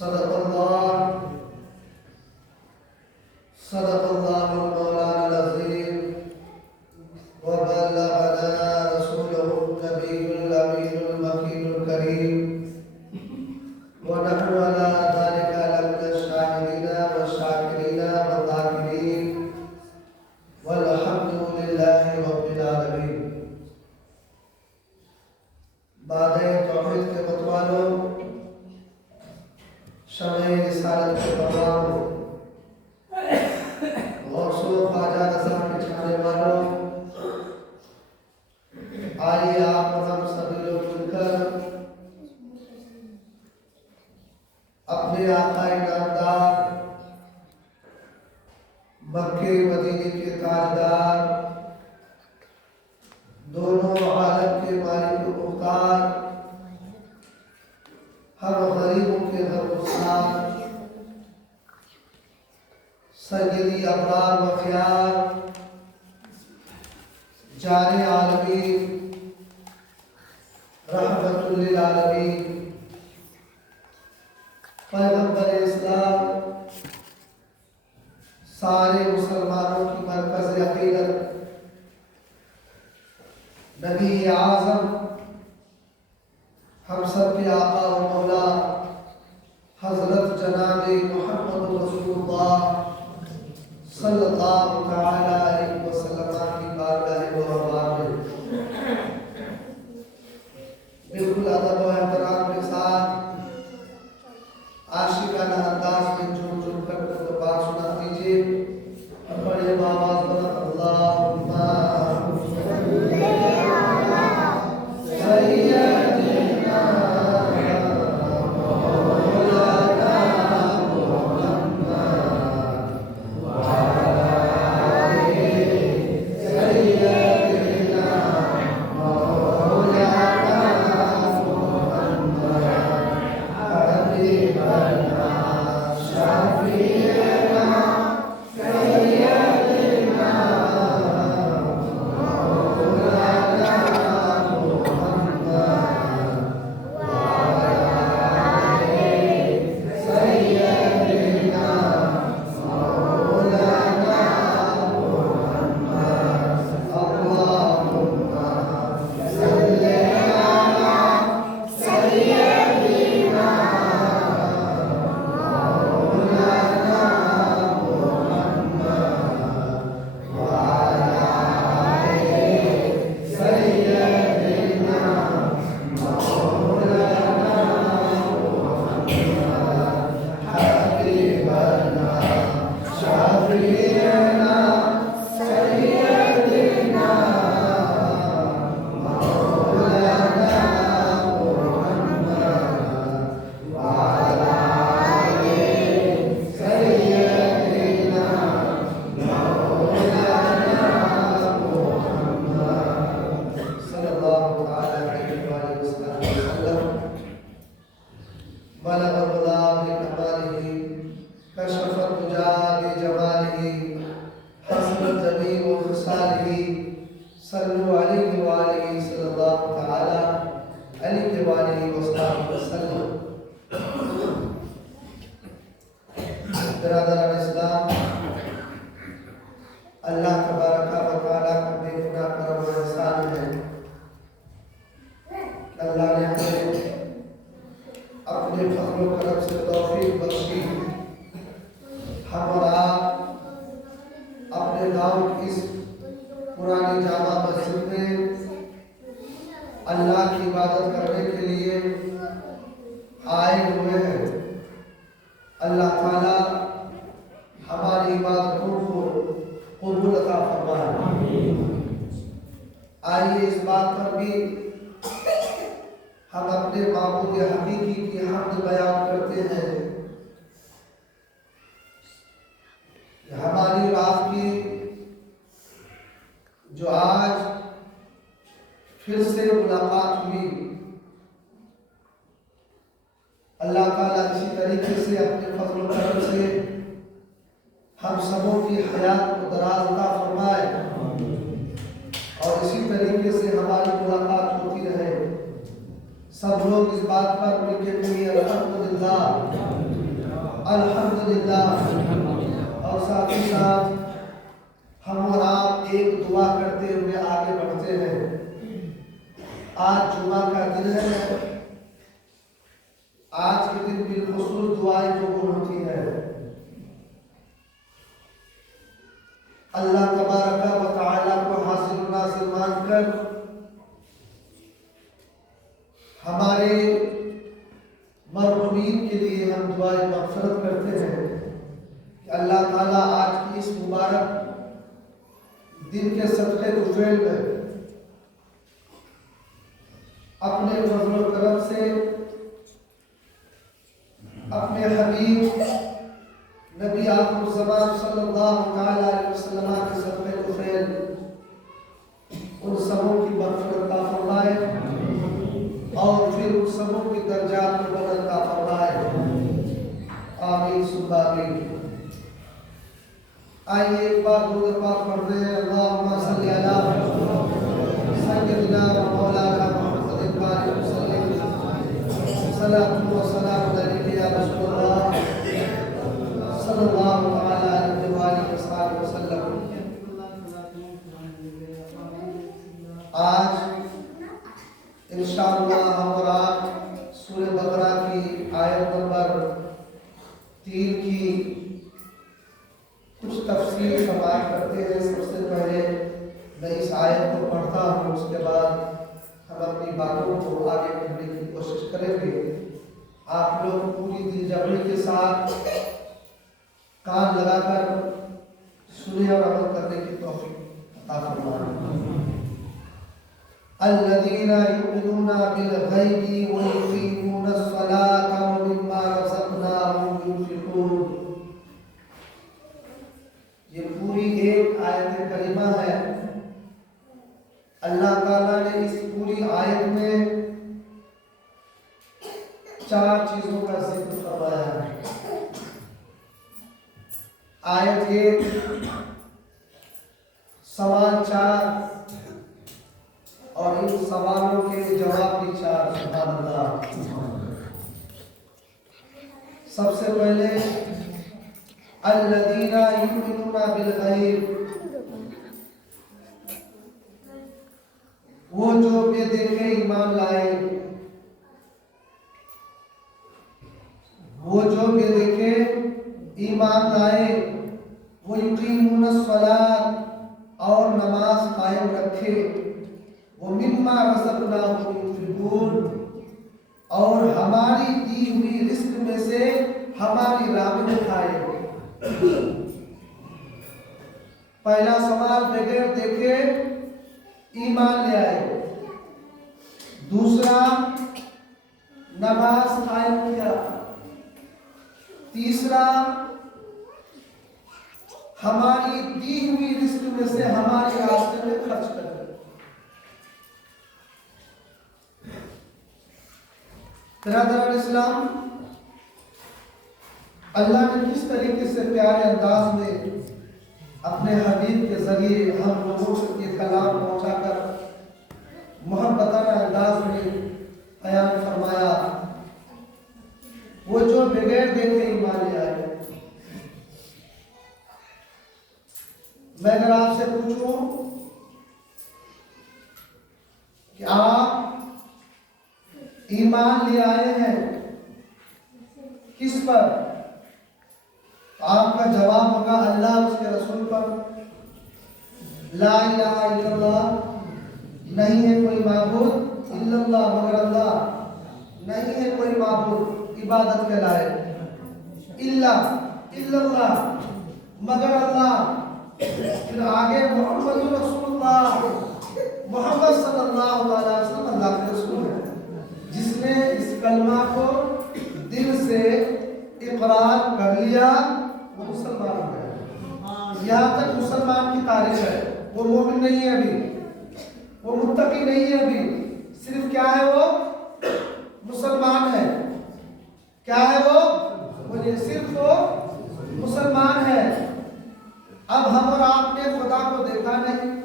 صدق الله المولانا العظيم وبلغنا رسوله النبي الأمين المكين الكريم ونحن على ذلك لمن الشاهدين والشاكرين والذاكرين والحمد لله رب العالمين. بعد توحید کے متوالوں، شمع رسالت کے تمام غوث و خواجہ رضا کے چھانے والوں، آئیے آپ اور ہم سبھی لوگ مل کر اپنے آقا نامدار مکے مدینے کے تاجدار، دونوں عالم کے مالک و مختار، ہر غریبوں کے ہر گستار، سیدی ابرار و خیار، جان عالمین، رحمت للعالمین، پیغمبر اسلام، سارے مسلمانوں کی مرکز عقیدت، نبی اعظم، ہم سب کے آقا و مولا حضرت جناب محمد رسول اللہ صلی اللہ تعالی علیہ وسلم کی بارگاہ محترمہ میں بالکل ادب و احترام کے ساتھ عاشقانہ انداز میں جھوم جھوم کر بات سنا دیجیے اور بڑے آواز بلند اللہم صلی علی سیدنا مولانا محمد وعلی آلہ سیدنا مولانا محمد حبیبنا شفیعنا سیدنا مولانا محمد وعلی آلہ سیدنا مولانا محمد اللہم صلی علی سیدنا مولانا محمد وعلی آلہ سیدنا مولانا محمد حبیبنا شفیعنا سیدنا مولانا محمد وعلی آلہ سیدنا مولانا محمد صلی اللہ تعالی علیہ وآلہ وسلم. بلغ العلا بکمالہ، کشف الدجا بجمالہ، حسن الجمیع خصالہ، صلوا علیہ وآلہ صلی اللہ تعالی علیہ وآلہ وسلم. برادران اسلام، اللہ تبارک و تعالیٰ کا بے گناہ کرم و احسان ہے کہ اللہ نے ہمیں اپنے فضل و کرم سے توفیق بخشی، ہم اور آپ اپنے گاؤں کی اس پرانی جامع مسجد میں اللہ کی عبادت کرنے کے لیے آئے ہوئے ہیں. اللہ تعالیٰ ہماری عبادتوں کو قبول عطا فرمائے. آئیے اس بات پر بھی ہم اپنے معبود حقیقی کی حمد بیان کرتے ہیں کہ ہماری اور آپ کی جو آج پھر سے ملاقات ہوئی، اللہ تعالیٰ اسی طریقے سے اپنے فضل و کرم سے ہم سبوں کی حیات کو دراز عطا فرمائے اور اسی طریقے سے ہماری ملاقات ہوتی رہے. سب لوگ اس بات پر مل کے کہیے الحمدللہ. الحمدللہ۔ اور ساتھ ہی ساتھ ہم اور آپ ایک دعا کرتے ہوئے آگے بڑھتے ہیں۔ آج جمعہ کا دن ہے۔ آج کے دن بالخصوص دعائیں قبول ہوتی ہے۔ اللہ تبارک و تعالیٰ کو حاضر و ناظر مان کر ہمارے مرحومین کے لیے ہم دعائیں مغفرت کرتے ہیں کہ اللہ تعالیٰ آج کی اس مبارک دن کے صدقے طفیل میں اپنے فضل و کرم سے اپنے حبیب نبی آخر الزمان صلی اللہ علیہ وسلم کے صدقے طفیل ان سبوں کی مغفرت عطا فرمائے اور پھر ان سبوں کی درجات کو بلند عطا فرمائے۔ آمین ثم آمین۔ آئیے ایک بار درود پاک پڑھتے ہیں۔ اللہم صلی علی سیدنا و مولانا محمد وآلہ وسلم۔ صلاۃ و سلام علیک یا رسول اللہ صلی اللہ علیہ وآلہ وسلم۔ آج انشاءاللہ ہم اور آپ سورہ بقرہ کی آیت نمبر 3 کی کچھ تفصیل سماعت کرتے ہیں۔ سب سے پہلے میں اس آیت کو پڑھتا ہوں، اس کے بعد ہم اپنی باتوں کو آگے بڑھنے کی کوشش کریں گے۔ آپ لوگ پوری دل جمعی کے ساتھ کان لگا کر سنیں اور عمل کرنے کی توفیق عطا فرمائے۔ الذین یؤمنون بالغیب ویقیمون الصلاة ومما رزقناہم ينفقون۔ یہ پوری ایک آیت کریمہ ہے۔ اللہ تعالیٰ نے اس پوری آیت میں 4 چیزوں کا ذکر فرمایا ہے۔ آیت 1، سوال 4 اور ان سوالوں کے جواب بھی 4۔ سبحان اللہ۔ سب سے پہلے الذین یؤمنون بالغیب، وہ جو بے دیکھے ایمان لائے، وہ جو بے دیکھے ایمان لائے، وہ یقیمون الصلاۃ اور نماز قائم رکھے، وہ مما رزقناہم ينفقون اور ہماری دی ہوئی رزق میں سے ہماری راہ میں کھائے۔ پہلا سوال بغیر دیکھے ایمان لے آئے، دوسرا نماز قائم کیا، تیسرا ہماری دی ہوئی رزق میں سے ہمارے راستے میں خرچ کرے۔ برادران اسلام، اللہ نے کس طریقے سے پیارے انداز میں اپنے حبیب کے ذریعے ہم لوگوں کے کلام پہنچا کر محبتانہ انداز میں بیان فرمایا۔ وہ جو بغیر دیکھے ایمان لے آئے۔ میں اگر آپ سے پوچھوں کہ آپ ایمان لے آئے ہیں کس پر، تو آپ کا جواب ہوگا اللہ اور اس کے رسول پر۔ لا الہ الا اللہ، نہیں ہے کوئی معبود الا اللہ مگر اللہ، نہیں ہے کوئی معبود عبادت کے لائق الا اللہ مگر اللہ۔ پھر آگے محمد رسول اللہ، محمد صلی اللہ علیہ وسلم اللہ کے رسول ہے۔ جس نے اس کلمہ کو دل سے اقرار کر لیا وہ مسلمان ہو گیا۔ یہاں تک مسلمان کی تاریخ ہے۔ وہ مومن نہیں ہے ابھی، وہ متقی نہیں ہے ابھی، صرف کیا ہے وہ مسلمان ہے۔ کیا ہے وہ یہ صرف وہ مسلمان ہے۔ اب ہم اور آپ نے خدا کو دیکھا نہیں،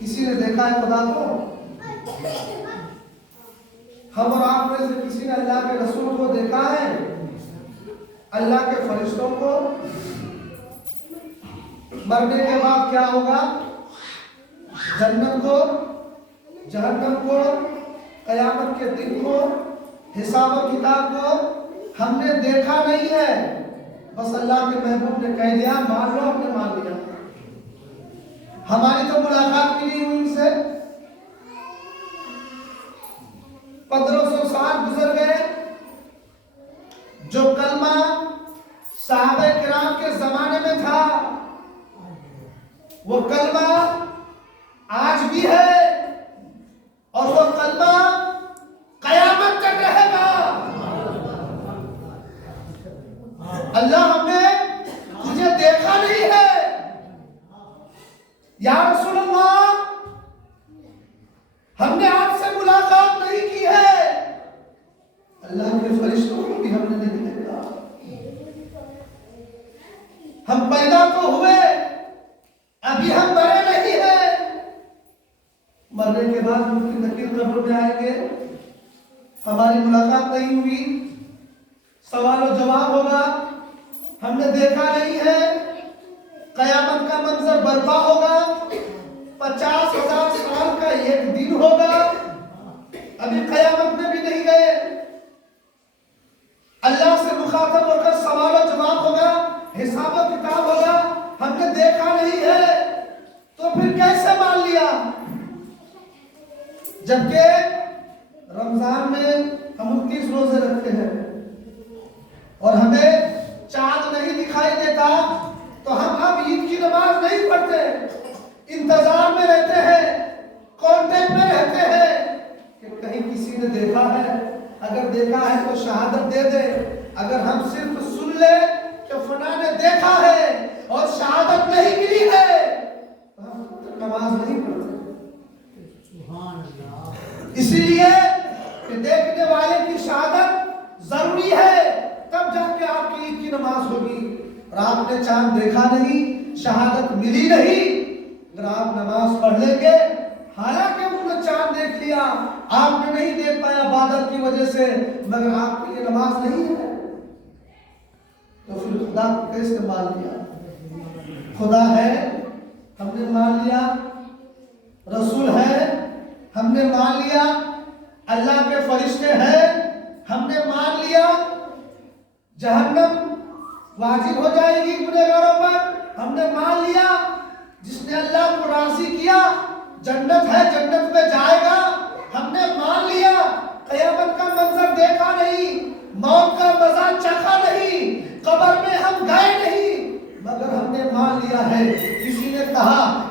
کسی نے دیکھا ہے خدا کو؟ ہم اور آپ میں سے کسی نے اللہ کے رسول کو دیکھا ہے؟ اللہ کے فرشتوں کو مرنے کے بعد کیا ہوگا، جنت کو، جہنم کو، قیامت کے دن کو، حساب و کتاب کو ہم نے دیکھا نہیں ہے، بس اللہ کے محبوب نے کہہ دیا مان لو، ہم نے مان لیا۔ ہماری تو ملاقات بھی نہیں ہوئی ان سے، 1500 سال گزر گئے۔ جو کلمہ صحابہ کرام کے زمانے میں تھا وہ کلمہ آج بھی ہے، اور وہ کلمہ قیامت تک رہے گا۔ اللہ ہم نے تجھے دیکھا نہیں ہے یا رسول اللہ، ہم نے آپ سے ملاقات نہیں کی ہے، اللہ کے فرشتوں کو بھی ہم نے نہیں دیکھا۔ ہم پیدا تو ہوئے، ابھی ہم مرے نہیں ہیں، مرنے کے بعد ہم کی نکیر قبر میں آئیں گے، ہماری ملاقات نہیں ہوئی، سوال و جواب ہوگا، ہم نے دیکھا نہیں ہے، قیامت کا منظر برپا ہوگا، 50,000 سال کا ایک دن ہوگا، ابھی قیامت میں بھی نہیں گئے، اللہ سے مخاطب ہو کر سوال و جواب ہوگا، حساب و کتاب ہوگا، ہم نے دیکھا نہیں ہے، تو پھر کیسے مان لیا؟ جبکہ رمضان میں ہم 29 روزے رکھتے ہیں اور ہمیں چاند نہیں دکھائی دیتا تو ہم اب عید کی نماز نہیں پڑھتے، انتظار میں رہتے ہیں، کانٹیکٹ میں رہتے ہیں کہ کہیں کسی نے دیکھا ہے، اگر دیکھا ہے تو شہادت دے دے، اگر ہم صرف سن لیں کہ فلاں نے دیکھا ہے اور شہادت نہیں ملی ہے تو ہم نماز نہیں پڑھتے۔ اسی لیے کہ دیکھنے والے کی شہادت ضروری ہے، تب جا کے آپ کی عید کی نماز ہوگی، اور آپ نے چاند دیکھا نہیں، شہادت ملی نہیں، اگر آپ نماز پڑھ لیں گے، حالانکہ انہوں نے چاند دیکھ لیا، آپ نے نہیں دیکھ پایا بادل کی وجہ سے، مگر آپ کے لیے نماز نہیں ہے، تو پھر خدا کو کیسے مان لیا؟ خدا ہے، ہم نے مان لیا، رسول ہے، ہم نے مان لیا، اللہ کے فرشتے ہیں، ہم نے مان لیا، جہنم واجب ہو جائے گی گنہگاروں پر، ہم نے مان لیا، جس نے اللہ کو راضی کیا جنت ہے، جنت میں جائے گا، ہم نے مان لیا، قیامت کا منظر دیکھا نہیں، موت کا مزہ چکھا نہیں، قبر میں ہم گئے نہیں، مگر ہم نے مان لیا ہے۔ کسی نے کہا